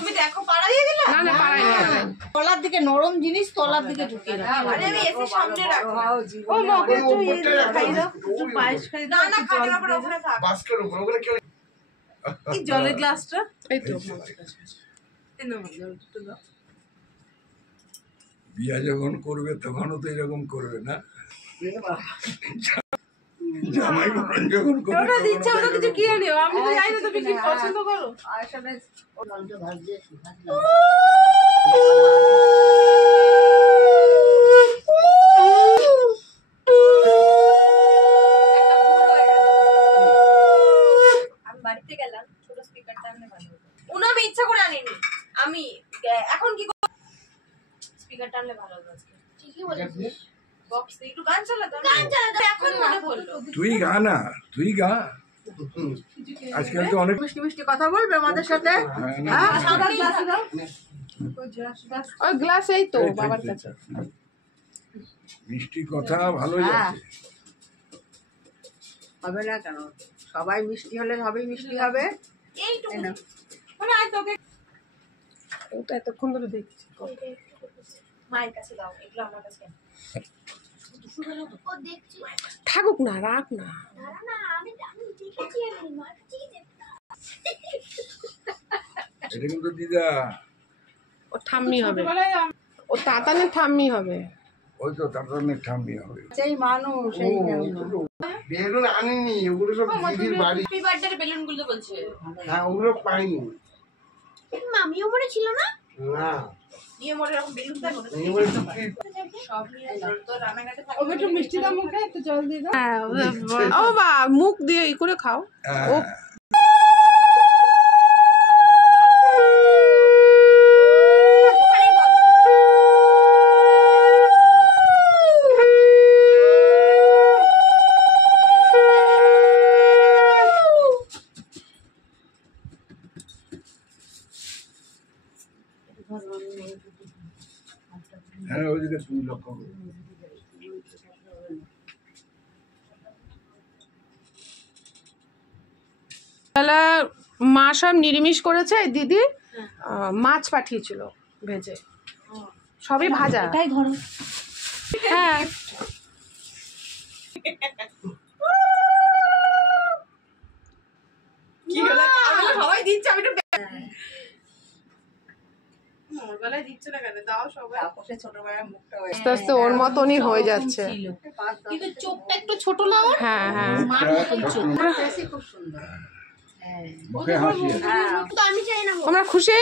তুমি দেখো পাড়া দিয়ে দিলা? না না পাড়াই না। তলার দিকে নরম জিনিস তলার দিকে ঢুকিয়ে রাখো। আরে আমি এসে সামনে রাখো। ও মগে তুই খাই দাও। একটু পায়েস খাই দাও। না খাটের উপরে ওখানে থাক। বাস্কের উপরে ওখানে কেউ এই জলের গ্লাসটা এই তো এই নাও জলটা দাও। বিয়া যখন করবে তখনও তো এরকম করবে না। জামাই বরণ যখন করবে ওটা দিচ্ছে ওটা কিছু কি নিও আমি তো জানি না তুমি কি পছন্দ করো। আয়শাটা ওটা ভাজ দিয়ে ভাজ দাও। আমি বাড়িতে গেলাম ছোট স্পিকারটা আনলে ভালো হতো। উনি আমি ইচ্ছা করে আনিনি। আমি এখন কি স্পিকারটা আনলে ভালো হতো আজকে। ঠিকই বলেছিস। বক্স একটু গান চালাতো। গান চালাতো এখন মনে পড়লো। তুই গা না, তুই গা। আজকাল তো অনেক মিষ্টি মিষ্টি কথা বলবে আমাদের সাথে। হ্যাঁ, সাদা গ্লাস দাও। ওই গ্লাস এই তো বাবার কাছে। মিষ্টি কথা ভালোই আছে। হবে না কেন? সবাই মিষ্টি হলে সবাই মিষ্টি হবে। এইটুকু মানে আয় তোকে ও তো এতক্ষণ ধরে দেখছি। মায়ের কাছে দাও, এগুলো আমার কাছে কেন? ও দেখছি। থাকুক না রাখ না। দাঁড়া না, আমি দেখেছি আমি মার কাছেই দেখতাম। এটা কিন্তু দিদা, ও ঠাম্মি হবে। ও তাতানের ঠাম্মি হবে। ওই তো তার জন্য ঠাম্মি হবে। সেই মানুষ সেই বেলুন আনিনি, ওগুলো সব দিদির বাড়ি। হ্যাপি বার্থডে বেলুন গুলো বলছে। হ্যাঁ, ওগুলো পাইনি। মামিও মরে ছিল না? না, নিয়ে মরে এরকম বেলুন দেয় মনে এগুলো সব কি সব নিয়ে তো রান্নাঘাটে থাকে। ওকে একটু মিষ্টি দাও মুখে একটু জল দিয়ে দাও। হ্যাঁ ও বা মুখ দিয়ে ই করে খাও। ও হ্যাঁ, ওইদিকে তুমি লক্ষ্য করো। বেলা মা সব নিরামিষ করেছে দিদি মাছ পাঠিয়েছিল ভেজে সবই ভাজা। এটাই ধরো। হ্যাঁ কি হলো? আমি সবাই দিচ্ছে, আমি একটু মোরবেলায় দিচ্ছে না কেন? দাও সবাই। তাপসে ছোটবেলায় মুখটা আস্তে আস্তে ওর মতনই হয়ে যাচ্ছে। কিন্তু চোখটা একটু ছোট না ওর? হ্যাঁ হ্যাঁ চোখ খুব সুন্দর। মুখে হাসি আছে। তো আমি চাই না তোমরা খুশি?